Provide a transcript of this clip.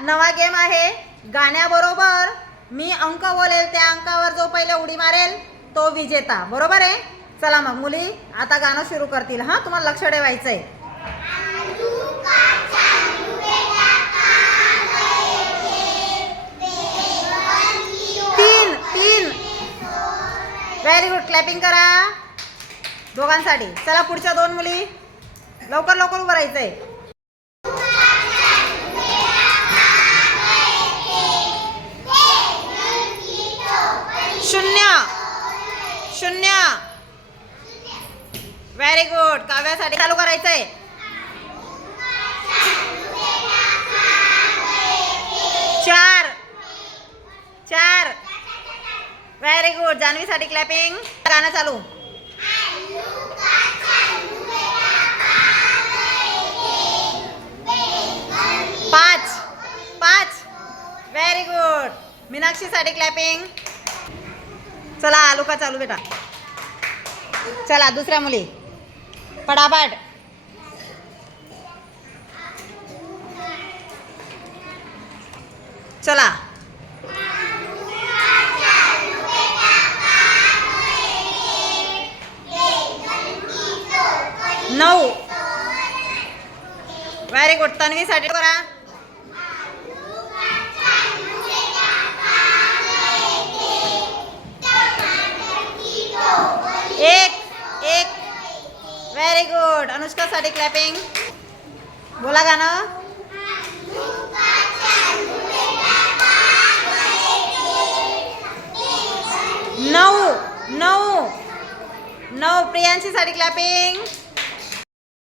नवा गेम आहे. गाण्याबरोबर मी अंक बोलेल, त्या अंकावर जो पहिले उडी मारेल तो विजेता. बरोबर आहे. चला मग मुली आता गाणं सुरू करतील. हा, तुम्हाला लक्ष ठेवायचंय. तीन तीन. Very good. क्लॅपिंग करा दोघांसाठी. चला पुढच्या दोन मुली लवकर लवकर उभं राहायचंय. शून्य शून्य. Very good. काव्यासाठी चालू करायचंय. चार चार. Very good. जान्हवीसाठी क्लॅपिंग. गाणं चालू. पाच पाच. Very good. मीनाक्षीसाठी क्लॅपिंग. चला आलूका चालू बेटा. चला दुसऱ्या मुली पटापट. चला. नऊ. Very good. तन्वीसाठी करा. एक एक. Very good. अनुष्कासाठी क्लॅपिंग. बोला गाणं. नऊ नऊ नऊ. प्रियांशीसाठी क्लॅपिंग.